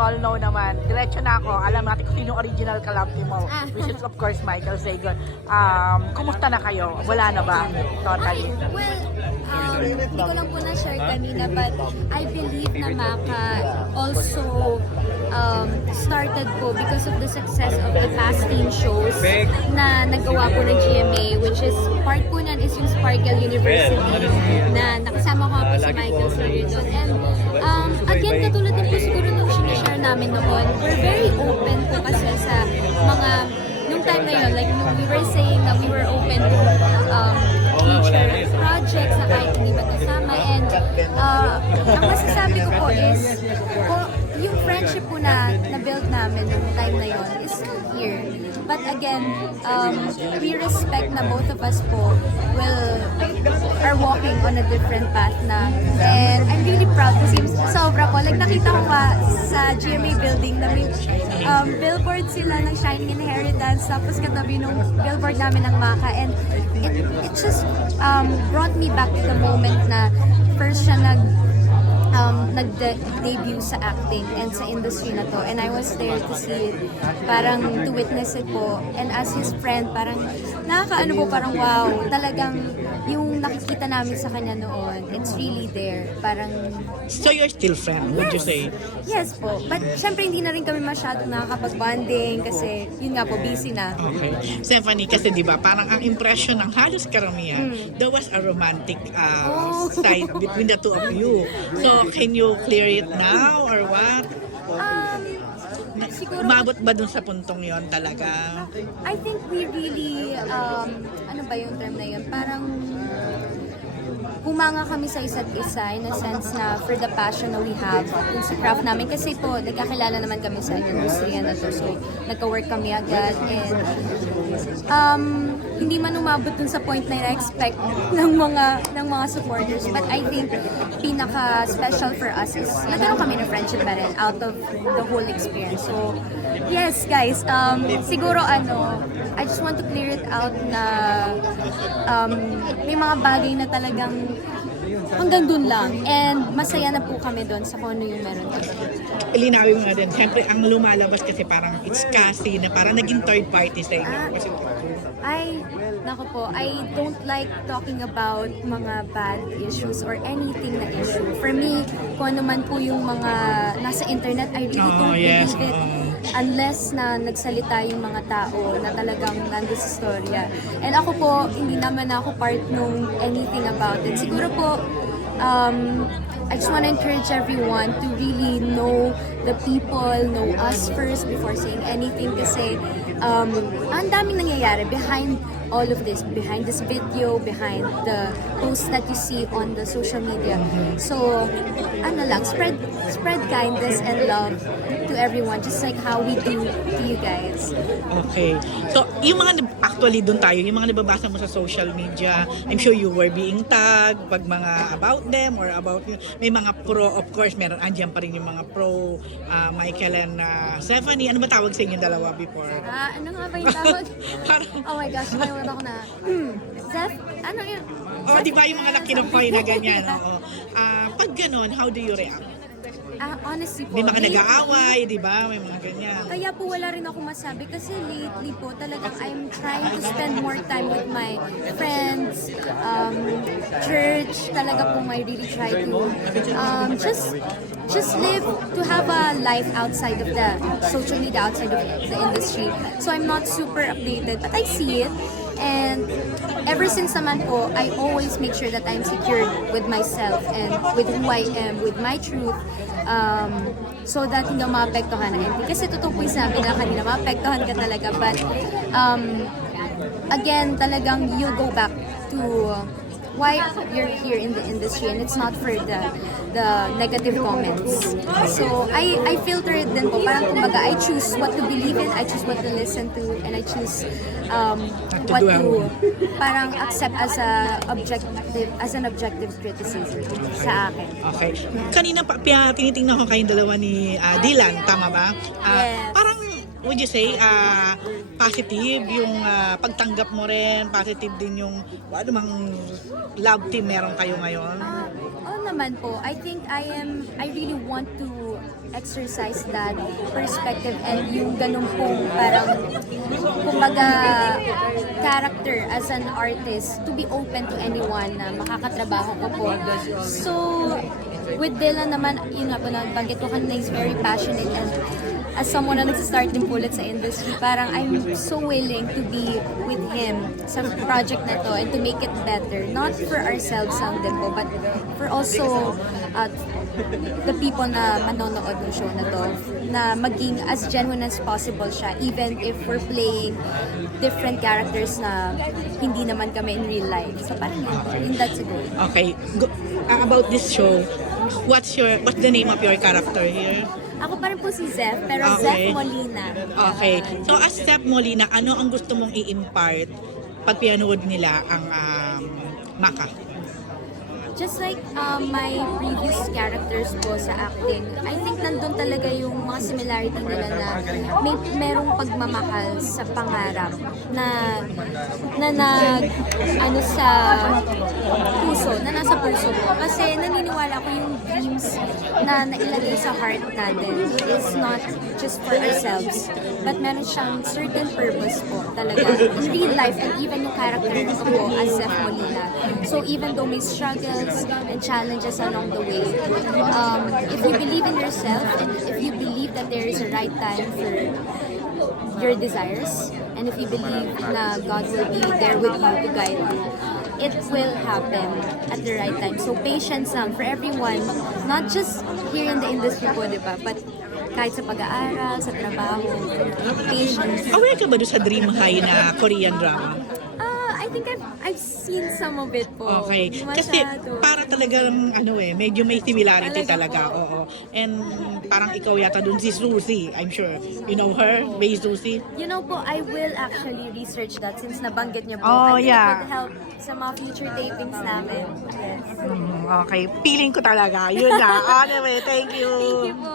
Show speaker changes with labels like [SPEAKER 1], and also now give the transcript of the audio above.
[SPEAKER 1] all know naman, diretso na ako, alam natin kung sino original kalabti mo,
[SPEAKER 2] Ah.
[SPEAKER 1] which is of course Michael Sagan. Um, kumusta na kayo? Wala na ba? Totally.
[SPEAKER 2] Well, um, hindi ko lang po na-share kanina but I believe na Maka also um, started po because of the success of the past teen shows na nagawa po ng GMA which is part po nun is yung Sparkle University na nakasama ko po si Michael Sager doon. And um, again, katulad namin noon, we're very open po kasi sa mga nung time na yun, like we were saying that we were open to um, future projects na kahit hindi ba kasama and uh, ang masasabi ko po is po, yung friendship po na na-build namin nung time na yun is still here. But again, um, we respect na both of us po will are walking on a different path na. And I'm really proud kasi sobra po. Like nakita ko nga sa GMA building na may um, billboard sila ng Shining Inheritance tapos katabi nung billboard namin ng Maka and it, it just um, brought me back to the moment na first siya nag um, nag-debut sa acting and sa industry na to. And I was there to see it, parang to witness it po. And as his friend, parang nakakaano po, parang wow, talagang yung nakikita namin sa kanya noon, it's really there. Parang,
[SPEAKER 1] So you're still friend, would you say?
[SPEAKER 2] yes po. But syempre hindi na rin kami masyadong nakakapag-bonding kasi yun nga po, busy na.
[SPEAKER 1] Okay. Stephanie, kasi di ba, parang ang impression ng halos karamihan, there was a romantic uh,
[SPEAKER 2] Oh.
[SPEAKER 1] side between the two of you. So, can you clear it now or what?
[SPEAKER 2] Um, siguro,
[SPEAKER 1] Umabot ba dun sa puntong yon talaga?
[SPEAKER 2] I think we really, um, ano ba yung term na yun? Parang humanga kami sa isa't isa in a sense na for the passion na we have dun sa craft namin. Kasi po, nagkakilala naman kami sa industriya na to. So, nagka-work kami agad and um, hindi man umabot dun sa point na na-expect ng mga ng mga supporters. But I think pinaka-special for us is nagkaroon kami ng friendship pa rin out of the whole experience. So, yes guys, um, siguro ano, I just want to clear it out na um, may mga bagay na talagang hanggang dun lang. And masaya na po kami dun sa kung ano yung meron kami.
[SPEAKER 1] Ilinawin mo nga din, siyempre ang lumalabas kasi parang it's kasi na parang naging third party sa inyo.
[SPEAKER 2] Ah.
[SPEAKER 1] Kasi,
[SPEAKER 2] I, nako po, I don't like talking about mga bad issues or anything na issue. For me, kung ano man po yung mga nasa internet, I really
[SPEAKER 1] Oh,
[SPEAKER 2] don't
[SPEAKER 1] yes,
[SPEAKER 2] believe it.
[SPEAKER 1] oo.
[SPEAKER 2] Unless na nagsalita yung mga tao na talagang nandun sa storya. And ako po, hindi naman ako part nung anything about it. Siguro po, um, I just want to encourage everyone to really know the people, know us first before saying anything kasi um, ang daming nangyayari behind all of this, behind this video, behind the posts that you see on the social media. So, ano lang, spread spread kindness and love to everyone just like how we do to you guys.
[SPEAKER 1] Okay. So, yung mga, actually doon tayo, yung mga nababasa mo sa social media, I'm sure you were being tagged pag mga about them or about, may mga pro, of course, meron, andyan pa rin yung mga pro, uh, Michael and uh, Stephanie. Ano ba tawag sa inyo dalawa before?
[SPEAKER 2] Ah, ano nga ba yung tawag?
[SPEAKER 1] Parang,
[SPEAKER 2] oh my gosh, nakalimutan ko na. Hmm, Zeph, ano yun?
[SPEAKER 1] oh, di ba yung mga nakinukoy na ganyan? Oo. Ah, pag ganon, how do you react?
[SPEAKER 2] Ah, honestly po.
[SPEAKER 1] May mga
[SPEAKER 2] lately-
[SPEAKER 1] nag-aaway, di ba? May mga ganyan.
[SPEAKER 2] Kaya po wala rin ako masabi kasi lately po talagang I'm trying to spend more time with my friends, um, church, talaga po I really try to um, just just live to have a life outside of the social media, outside of the industry. So I'm not super updated, but I see it. And ever since naman po, I always make sure that I'm secured with myself and with who I am, with my truth. Um, so that hindi maapektuhan ng anything. Kasi totoo po yung sabi na kanina, maapektuhan ka talaga. But um, again, talagang you go back to why you're here in the industry and it's not for the the negative comments. So, I I filter it din po. Parang kumbaga, I choose what to believe in, I choose what to listen to, and I choose um, what to parang accept as a objective as an objective criticism sa akin.
[SPEAKER 1] Okay. Kanina pa, pia, tinitingnan ko kayong dalawa ni ah, Dylan, tama ba? Ah,
[SPEAKER 2] Yes.
[SPEAKER 1] Would you say, ah, positive yung ah, pagtanggap mo rin, positive din yung, ano mang love team meron kayo ngayon?
[SPEAKER 2] Ah, oo naman po. I think I am, I really want to exercise that perspective and yung ganun pong parang kumbaga character as an artist to be open to anyone na makakatrabaho ko po. So, with Dylan naman, yun nga po na banggit ko kanina, he's very passionate and as someone na nagsistart din po ulit sa industry, parang I'm so willing to be with him sa project na to and to make it better. Not for ourselves lang din po, but for also uh, the people na manonood ng show na to, na maging as genuine as possible siya, even if we're playing different characters na hindi naman kami in real life. So parang yun, that's a goal.
[SPEAKER 1] Okay, go, about this show, what's your what's the name of your character here?
[SPEAKER 2] Ako pa rin po si Zeph, pero
[SPEAKER 1] Okay.
[SPEAKER 2] Zeph Molina.
[SPEAKER 1] Okay. So as Step Molina, ano ang gusto mong i-impart pag pinanood nila ang um, Maka?
[SPEAKER 2] Just like um, my previous characters po sa acting, I think nandun talaga yung mga similarity nila na may merong pagmamahal sa pangarap na na nag ano sa puso, na nasa puso ko. Kasi naniniwala ko yung dreams na nailagay sa heart natin is not just for ourselves, but meron siyang certain purpose po talaga in real life and even yung character ko as Zeph Molina. So even though may struggles and challenges along the way, um, if you believe in yourself and if you believe that there is a right time for your desires and if you believe na God will be there with you to guide you, it will happen at the right time. So patience lang for everyone, not just here in the industry po, di ba? But kahit sa pag-aaral, sa trabaho, patience.
[SPEAKER 1] Aware ka ba sa Dream High na Korean drama?
[SPEAKER 2] I've, seen some of it po.
[SPEAKER 1] Okay. Kasi
[SPEAKER 2] masyado.
[SPEAKER 1] para talagang ano eh, medyo may similarity
[SPEAKER 2] Talaga
[SPEAKER 1] talaga. Oo. And parang ikaw yata dun si Susie, I'm sure. You know her, May Susie?
[SPEAKER 2] You know po, I will actually research that since nabanggit niyo po.
[SPEAKER 1] Oh,
[SPEAKER 2] I think
[SPEAKER 1] yeah.
[SPEAKER 2] it would help sa mga future tapings namin. Yes.
[SPEAKER 1] Mm, okay. Feeling ko talaga. Yun na. Anyway, thank you.
[SPEAKER 2] Thank you po.